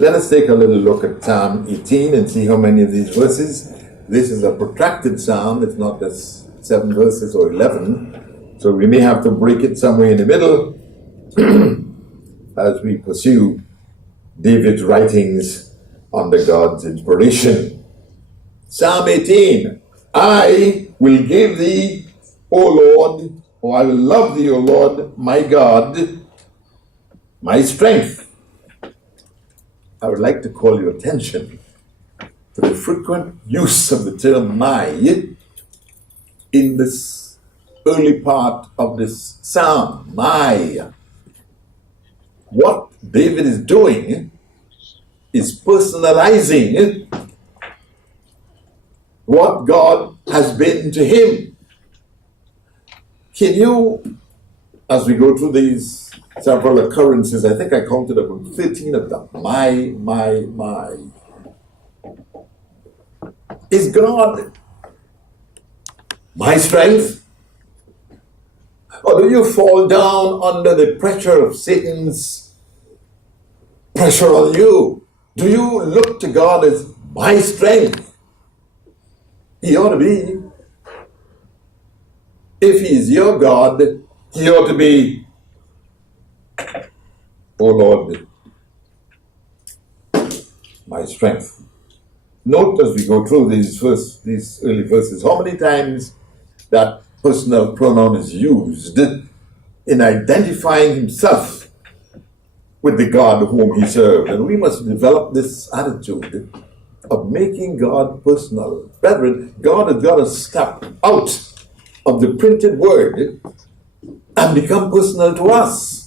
Let us take a little look at Psalm 18 and see how many of these verses. This is a protracted psalm. It's not just 7 verses or 11. So we may have to break it somewhere in the middle as we pursue David's writings under God's inspiration. Psalm 18. I will give thee, O Lord, or I will love thee, O Lord, my God, my strength. I would like to call your attention to the frequent use of the term my in this early part of this psalm. My. What David is doing is personalizing what God has been to him. Can you, as we go through these several occurrences, I think I counted about 13 of them. My. Is God my strength? Or do you fall down under the pressure of Satan's pressure on you? Do you look to God as my strength? He ought to be. If he is your God, he ought to be, O Lord, my strength. Note as we go through these early verses, how many times that personal pronoun is used in identifying himself with the God whom he served. And we must develop this attitude of making God personal. Brethren, God has got to step out of the printed word and become personal to us.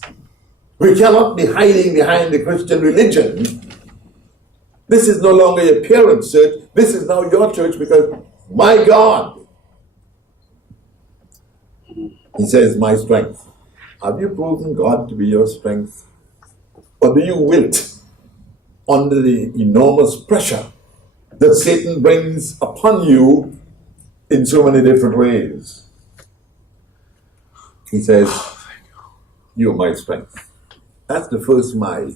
We cannot be hiding behind the Christian religion. This is no longer your parents' church. This is now your church because my God, he says, my strength. Have you proven God to be your strength? Or do you wilt under the enormous pressure that Satan brings upon you in so many different ways? He says, you're my strength. That's the first my.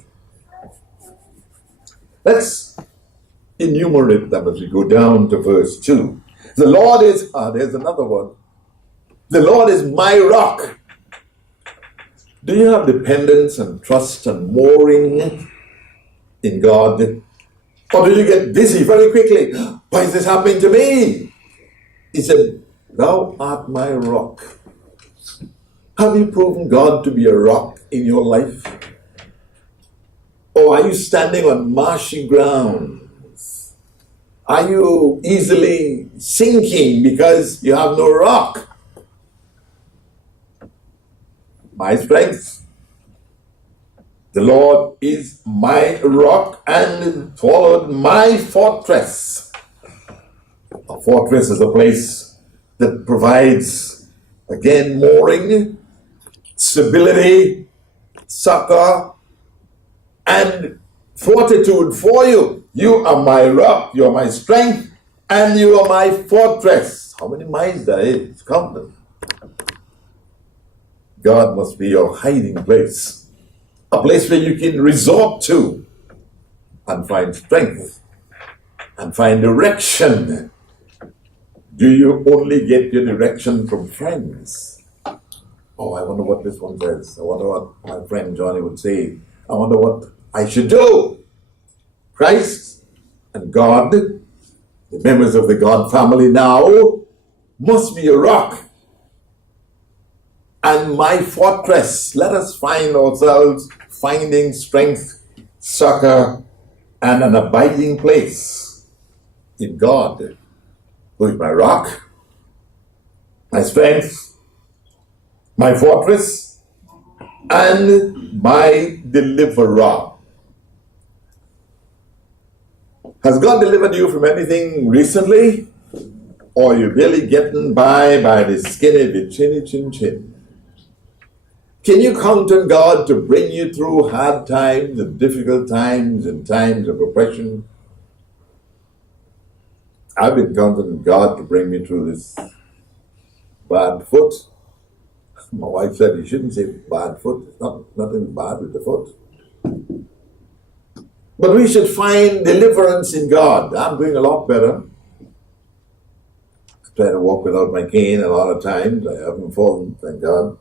Let's enumerate them as we go down to verse 2. The Lord is, there's another one. The Lord is my rock. Do you have dependence and trust and mooring in God? Or do you get busy very quickly? Why is this happening to me? He said, thou art my rock. Have you proven God to be a rock in your life? Or are you standing on marshy grounds? Are you easily sinking because you have no rock? My strength. The Lord is my rock and followed my fortress. A fortress is a place that provides, again, mooring, stability, succor, and fortitude for you. You are my rock, you are my strength, and you are my fortress. How many miles there is? Count them. God must be your hiding place, a place where you can resort to and find strength and find direction. Do you only get your direction from friends? Oh, I wonder what this one says. I wonder what my friend Johnny would say. I wonder what I should do. Christ and God, the members of the God family now, must be a rock and my fortress. Let us find ourselves finding strength, succor, and an abiding place in God, who is my rock, my strength, my fortress, and my deliverer. Has God delivered you from anything recently? Or are you really getting by the skin of your chinny chin chin? Can you count on God to bring you through hard times and difficult times and times of oppression? I've been counting on God to bring me through this bad foot. My wife said you shouldn't say bad foot. It's nothing bad with the foot. But we should find deliverance in God. I'm doing a lot better. I try to walk without my cane a lot of times. I haven't fallen, thank God.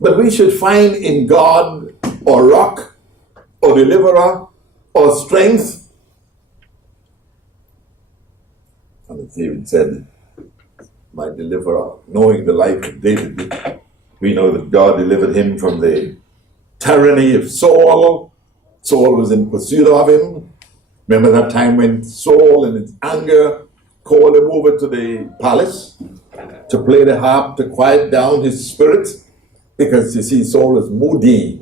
But we should find in God or rock or deliverer or strength. And as David said, my deliverer, knowing the life of David, we know that God delivered him from the tyranny of Saul. Saul was in pursuit of him. Remember that time when Saul, in his anger, called him over to the palace to play the harp to quiet down his spirit? Because you see, Saul is moody.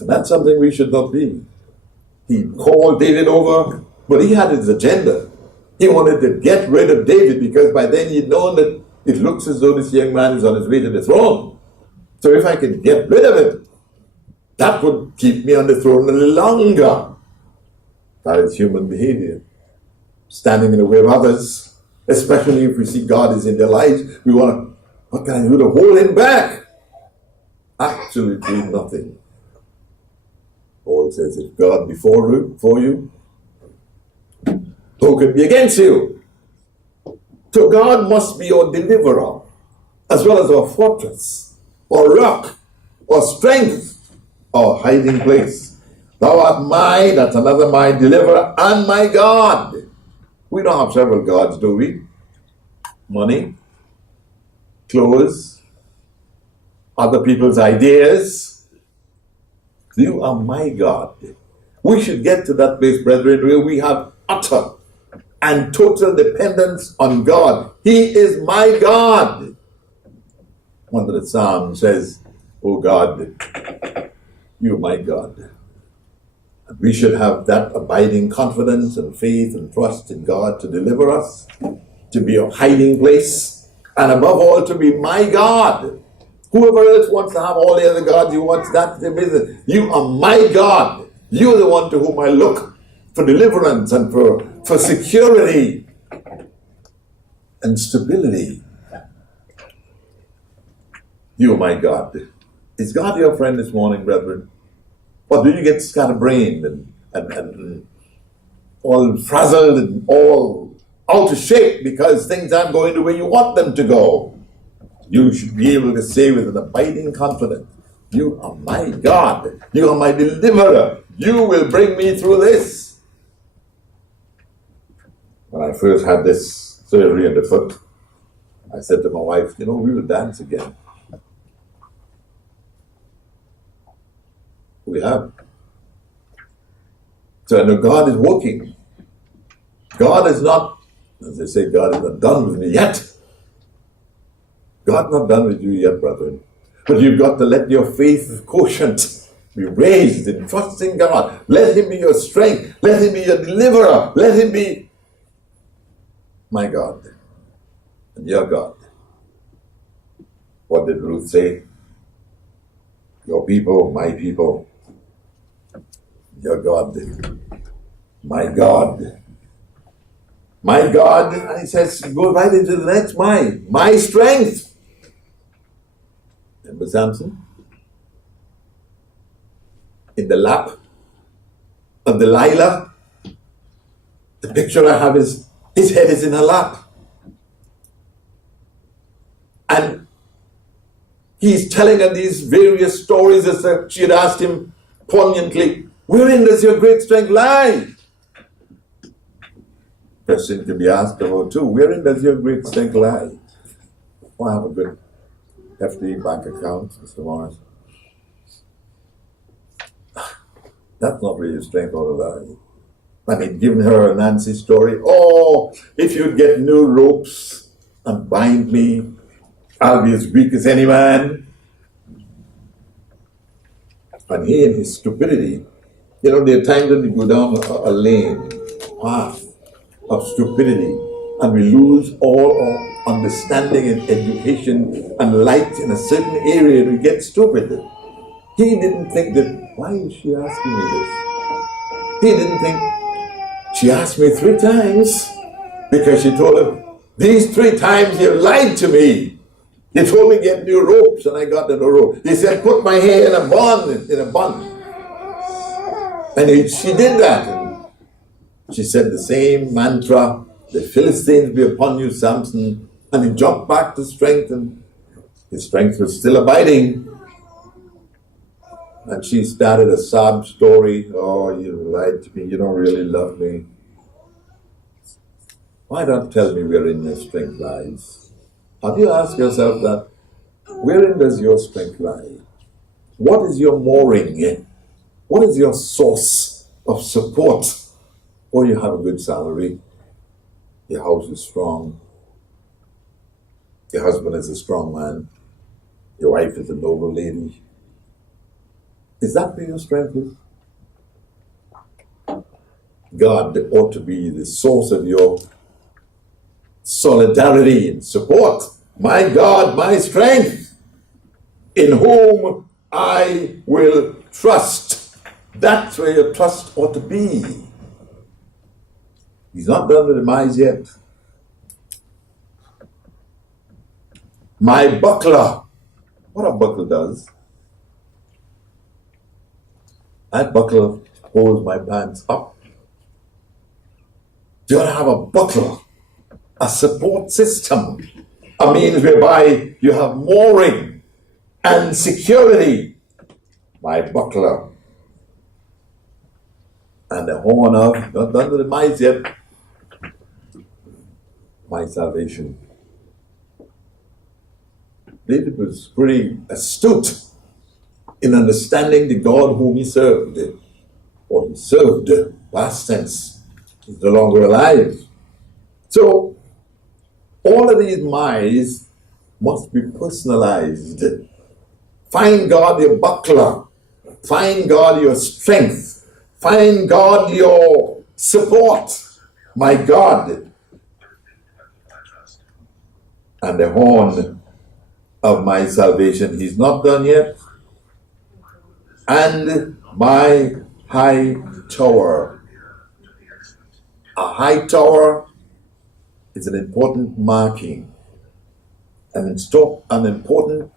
And that's something we should not be. He called David over, but he had his agenda. He wanted to get rid of David because by then he'd known that it looks as though this young man is on his way to the throne. So if I can get rid of him, that would keep me on the throne a little longer. That is human behavior. Standing in the way of others, especially if we see God is in their lives, we want to, what can I do to hold him back? Absolutely nothing. Paul says, if God be for you, who can be against you? So God must be your deliverer, as well as our fortress, or rock, or strength, or hiding place. Thou art my, that's another my deliverer, and my God. We don't have several gods, do we? Money, clothes, other people's ideas. You are my God. We should get to that place, brethren, where we have utter and total dependence on God. He is my God. One of the Psalms says, oh God, you are my God. And we should have that abiding confidence and faith and trust in God to deliver us, to be a hiding place, and above all, to be my God. Whoever else wants to have all the other gods, you want that to business. You are my God. You're the one to whom I look for deliverance and for security and stability. You are my God. Is God your friend this morning, brethren? Or do you get scatterbrained and all frazzled and all out of shape because things aren't going the way you want them to go? You should be able to say with an abiding confidence, you are my God. You are my deliverer. You will bring me through this. When I first had this surgery in the foot, I said to my wife, we will dance again. We have. So I know God is working. God is not, as they say, God is not done with me yet. God's not done with you yet, brethren. But you've got to let your faith quotient be raised in trusting God. Let him be your strength. Let him be your deliverer. Let him be my God and your God. What did Ruth say? Your people, my people. Your God, my God. My God, and he says, go right into the next, my strength. Remember Samson? In the lap of Delilah. The picture I have is, his head is in her lap. And he's telling her these various stories as she had asked him poignantly, wherein does your great strength lie? Question can be asked about too. Wherein does your great strength lie? I have a good hefty bank account, Mr. Morris. That's not really strength out of that. I mean, giving her a Nancy story. Oh, if you'd get new ropes and bind me, I'll be as weak as any man. And he in his stupidity, there are times when we go down a lane, path of stupidity, and we lose all our understanding and education and light in a certain area and we get stupid. He didn't think that, why is she asking me this? He didn't think, she asked me 3 times because she told him, these 3 times you lied to me. You told me get new ropes and I got the new rope. He said, put my hair in a bun. And she did that. And she said the same mantra, the Philistines be upon you, Samson. And he jumped back to strength, and his strength was still abiding. And she started a sob story. Oh, you lied to me. You don't really love me. Why not tell me wherein your strength lies? Have you asked yourself that? Wherein does your strength lie? What is your mooring? What is your source of support? Oh, you have a good salary. Your house is strong. Your husband is a strong man. Your wife is a noble lady. Is that where your strength is? God ought to be the source of your solidarity and support. My God, my strength, in whom I will trust. That's where your trust ought to be. He's not done with the mice yet. My buckler. What a buckler does. That buckler holds my pants up. You ought to have a buckler, a support system, a means whereby you have mooring and security. My buckler. And the horn of, not done with the mice yet, my salvation. David was pretty astute in understanding the God whom he served. Or he served, past tense. He's no longer alive. So, all of these mice must be personalized. Find God your buckler. Find God your strength. Find God your support. My God. And the horn of my salvation. He's not done yet. And my high tower. A high tower is an important marking. An important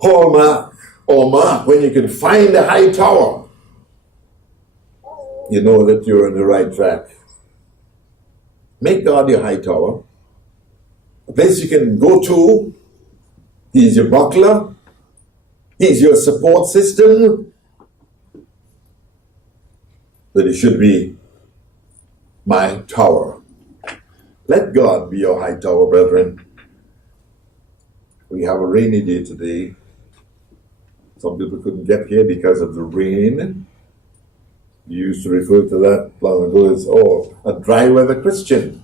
hallmark or mark. When you can find a high tower, you know that you're on the right track. Make God your high tower. A place you can go to. He's your buckler. He's your support system. But it should be my tower. Let God be your high tower, brethren. We have a rainy day today. Some people couldn't get here because of the rain. You used to refer to that long ago as, a dry weather Christian.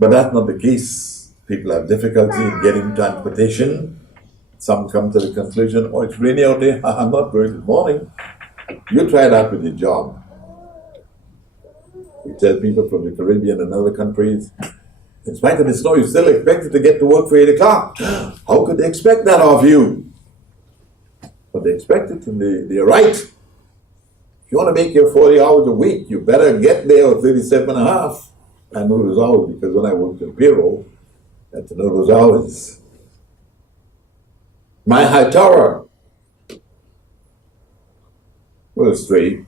But that's not the case. People have difficulty in getting transportation. Some come to the conclusion, it's rainy out there, I'm not going this morning. You try that with your job. We tell people from the Caribbean and other countries, in spite of the snow, you're still expected to get to work for 8 o'clock. How could they expect that of you? But they expect it, and they're right. If you want to make your 40 hours a week, you better get there at 37 and a half. I know those hours because when I worked in payroll, I had to know those hours. My high tower. Verse 3.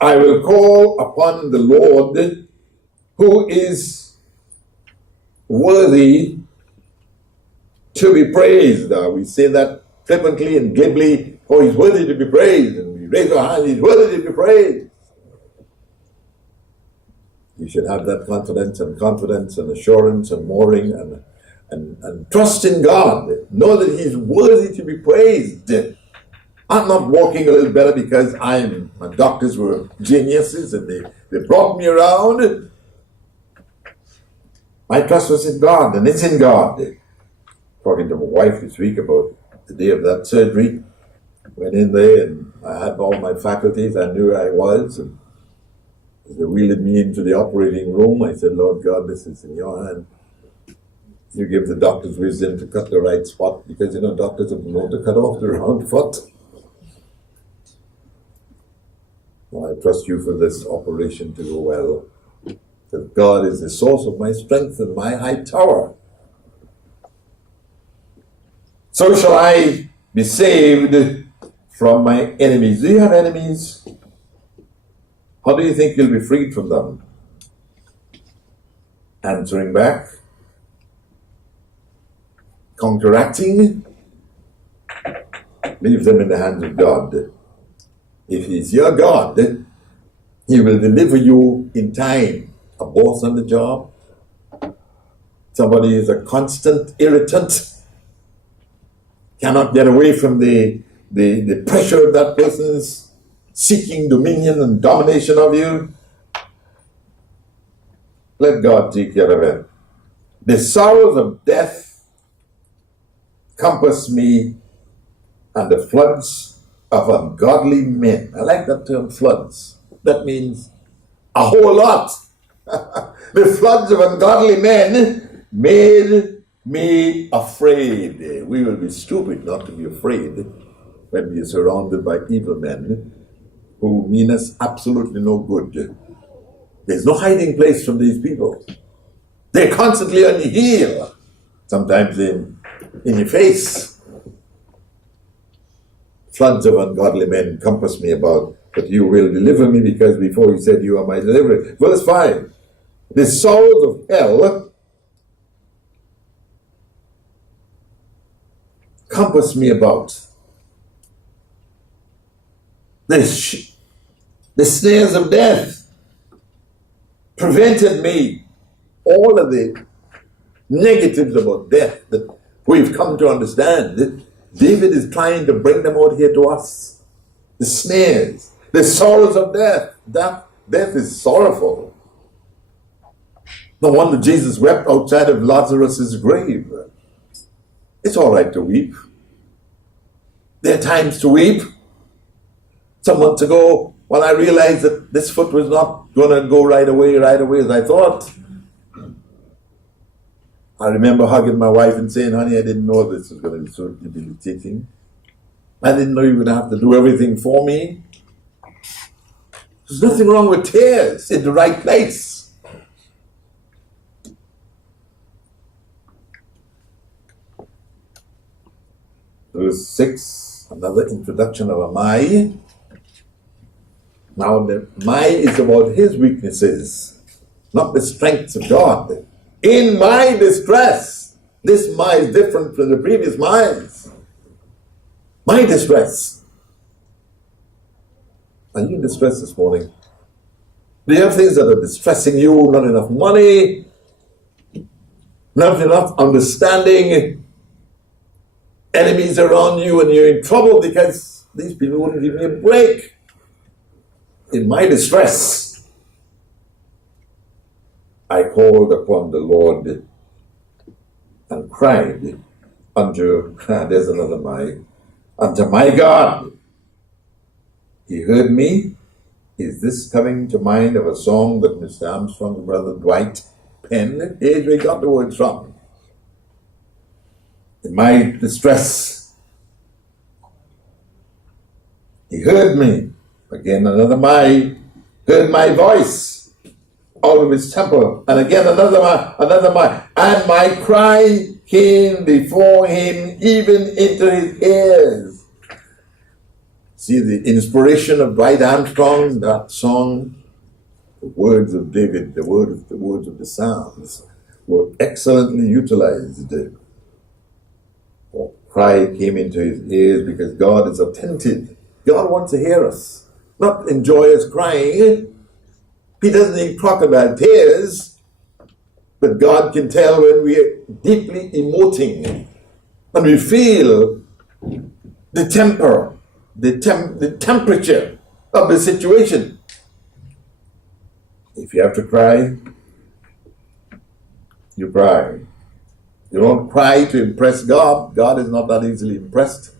I will call upon the Lord who is worthy to be praised. We say that flippantly and glibly, he's worthy to be praised. And we raise our hands, he's worthy to be praised. You should have that confidence and assurance and mooring and trust in God. Know that he's worthy to be praised. I'm not walking a little better because my doctors were geniuses and they brought me around. My trust was in God, and it's in God. Talking to my wife this week about the day of that surgery. Went in there and I had all my faculties. I knew where I was. And as they wheeled me into the operating room, I said, Lord God, this is in your hand. You give the doctors wisdom to cut the right spot, because doctors have known to cut off the wrong foot. Well, I trust you for this operation to go well. That God is the source of my strength and my high tower. So shall I be saved from my enemies. Do you have enemies? How do you think you'll be freed from them? Answering back, counteracting, leave them in the hands of God. If He's your God, He will deliver you in time. A boss on the job, somebody is a constant irritant, cannot get away from the pressure of that person's seeking dominion and domination of you. Let God take care of it. The sorrows of death compass me, and the floods of ungodly men. I like that term, floods. That means a whole lot. The floods of ungodly men made me afraid. We will be stupid not to be afraid when we are surrounded by evil men who mean us absolutely no good. There's no hiding place from these people. They're constantly on your heel, sometimes in your face. Floods of ungodly men compass me about, but you will deliver me, because before you said you are my deliverer. Verse 5, the sorrows of hell compass me about. The snares of death prevented me. All of the negatives about death that we've come to understand, that David is trying to bring them out here to us. The snares, the sorrows of death. Death is sorrowful. No wonder Jesus wept outside of Lazarus' grave. It's all right to weep. There are times to weep. Some months ago, when I realized that this foot was not going to go right away as I thought, I remember hugging my wife and saying, honey, I didn't know this was going to be so debilitating. I didn't know you were going to have to do everything for me. There's nothing wrong with tears in the right place. Verse 6, another introduction of a my. Now the my is about his weaknesses, not the strengths of God. In my distress, this my is different from the previous my's. My distress. Are you in distress this morning? Do you have things that are distressing you? Not enough money, not enough understanding, enemies around you, and you're in trouble because these people wouldn't give me a break. In my distress, I called upon the Lord and cried unto, there's another my, unto my God. He heard me. Is this coming to mind of a song that Mr. Armstrong's brother Dwight penned? Here's where he got the words from. In my distress, he heard me. Again, another my, heard my voice out of his temple. And again, another my. And my cry came before him, even into his ears. See the inspiration of Dwight Armstrong, that song, the words of David, the words of the Psalms were excellently utilized. Cry came into his ears because God is attentive. God wants to hear us, not enjoy us crying. He doesn't need crocodile tears, but God can tell when we are deeply emoting and we feel the temper, the temperature of the situation. If you have to cry, you cry. You don't cry to impress God. God is not that easily impressed.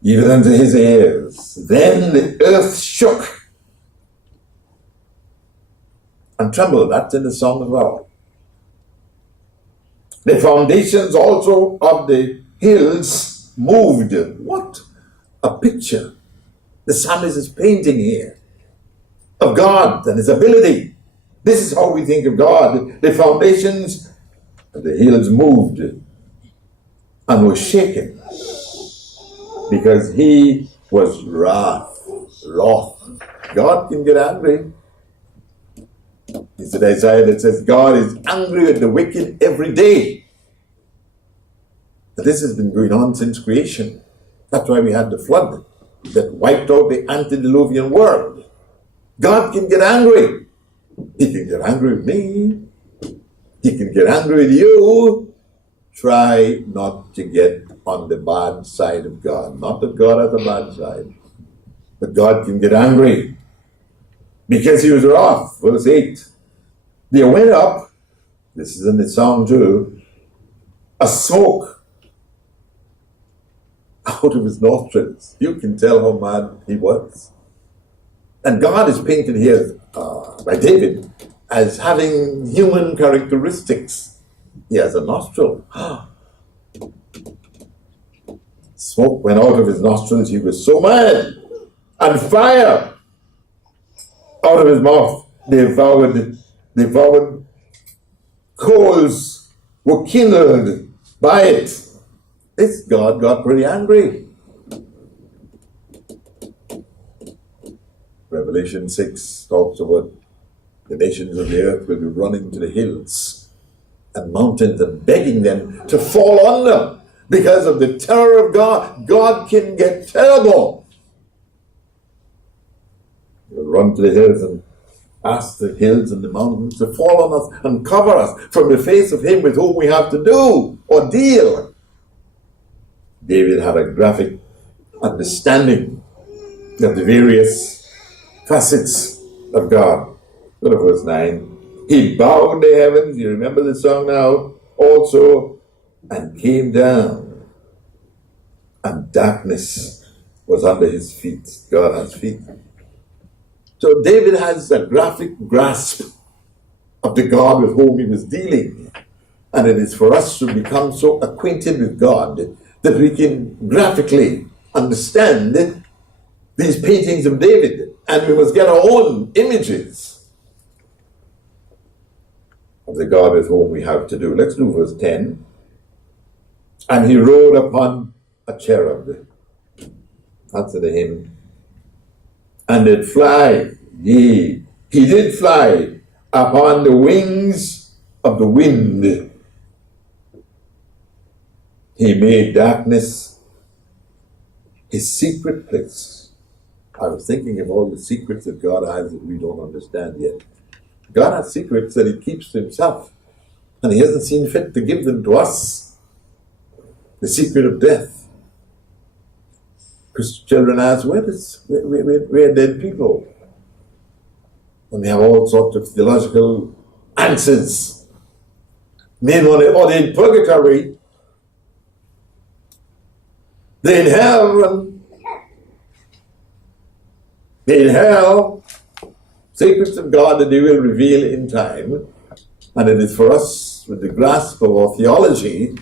Even unto his ears. Then the earth shook and trembled. That's in the song as well. The foundations also of the hills moved. What a picture the psalmist is painting here of God and his ability. This is how we think of God. The foundations of the hills moved. and was shaken because he was wroth. God can get angry. It's in Isaiah that says God is angry with the wicked every day. But this has been going on since creation. That's why we had the flood that wiped out the antediluvian world. God can get angry. He can get angry with me. He can get angry with you. Try not to get on the bad side of God. Not that God has a bad side, but God can get angry because he was wroth. Verse 8. There went up, this is in the song too, a smoke out of his nostrils. You can tell how mad he was. And God is painted here by David as having human characteristics. He has a nostril. Smoke went out of his nostrils. He was so mad. And fire out of his mouth. Devoured coals were kindled by it. This God got pretty angry. Revelation 6 talks about the nations of the earth will be running to the hills and mountains and begging them to fall on them because of the terror of God. God can get terrible. We'll run to the hills and ask the hills and the mountains to fall on us and cover us from the face of him with whom we have to do or deal. David had a graphic understanding of the various facets of God. Go to verse 9. He bowed the heavens, you remember the song now, also, and came down, and darkness was under his feet. God has feet. So David has a graphic grasp of the God with whom he was dealing. And it is for us to become so acquainted with God that we can graphically understand these paintings of David. And we must get our own images of the God with whom we have to do. Let's do verse 10. And he rode upon a cherub. That's the hymn. And did fly, yea, he did fly upon the wings of the wind. He made darkness his secret place. I was thinking of all the secrets that God has that we don't understand yet. God has secrets that he keeps to himself, and he hasn't seen fit to give them to us. The secret of death. Christian children ask, where are dead people? And we have all sorts of theological answers. Men, or they're in purgatory, they're in hell, they're in hell. Secrets of God that they will reveal in time. And it is for us, with the grasp of our theology,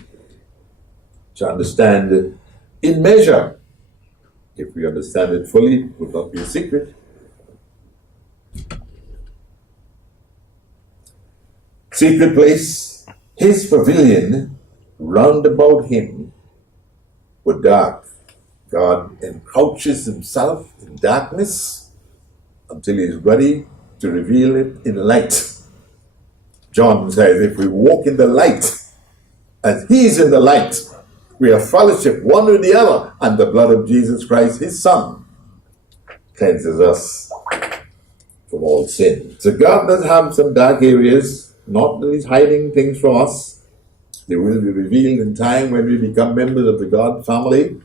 to understand in measure. If we understand it fully, it will not be a secret. Secret place, his pavilion round about him were dark. God encroaches himself in darkness until he is ready to reveal it in light. John says, if we walk in the light, as he's in the light, we have fellowship one with the other, and the blood of Jesus Christ, his Son, cleanses us from all sin. So God does have some dark areas, not that he's hiding things from us. They will be revealed in time when we become members of the God family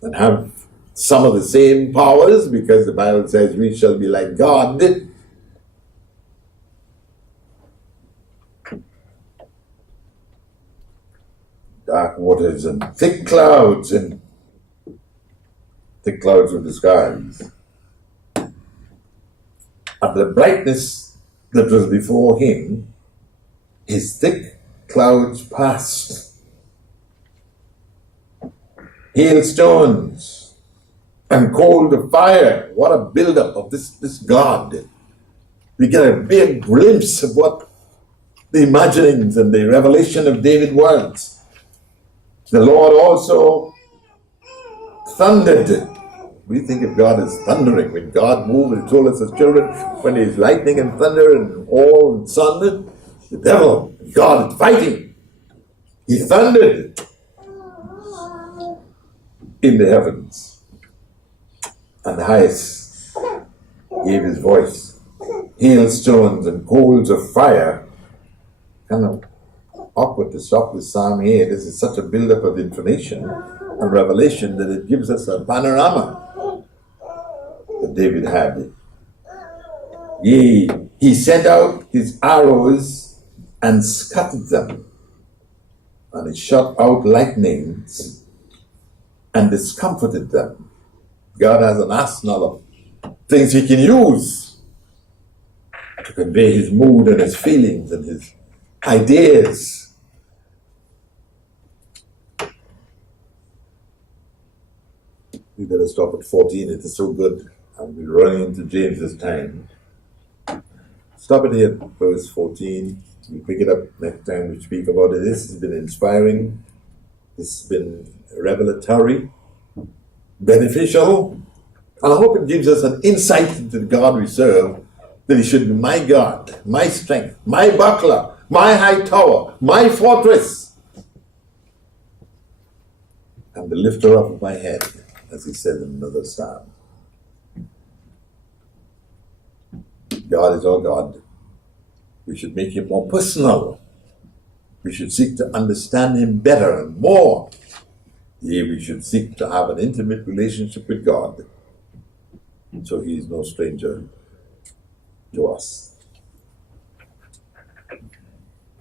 and have some of the same powers, because the Bible says we shall be like God. Dark waters and thick clouds of the skies. And the brightness that was before him, his thick clouds passed. Hailstones and cold of fire. What a build-up of this God. We get a big glimpse of what the imaginings and the revelation of David was. The Lord also thundered. We think of God as thundering. When God moved, He told us as children, when there's lightning and thunder and all and sun, the devil, God is fighting. He thundered in the heavens, and the highest gave His voice. Hailstones and coals of fire. Kind of awkward to stop this psalm here. This is such a build-up of information and revelation that it gives us a panorama that David had. Yea, he sent out his arrows and scattered them, and he shot out lightnings and discomforted them. God has an arsenal of things He can use to convey His mood and His feelings and His ideas. We better stop at 14. It is so good. I'll be running into James this time. Stop it here at verse 14. We'll pick it up next time we speak about it. This has been inspiring. This has been revelatory, beneficial. And I hope it gives us an insight into the God we serve, that He should be my God, my strength, my buckler, my high tower, my fortress, and the lifter up of my head, as He said in another psalm. God is our God. We should make Him more personal. We should seek to understand Him better and more. Yea, we should seek to have an intimate relationship with God, so He is no stranger to us.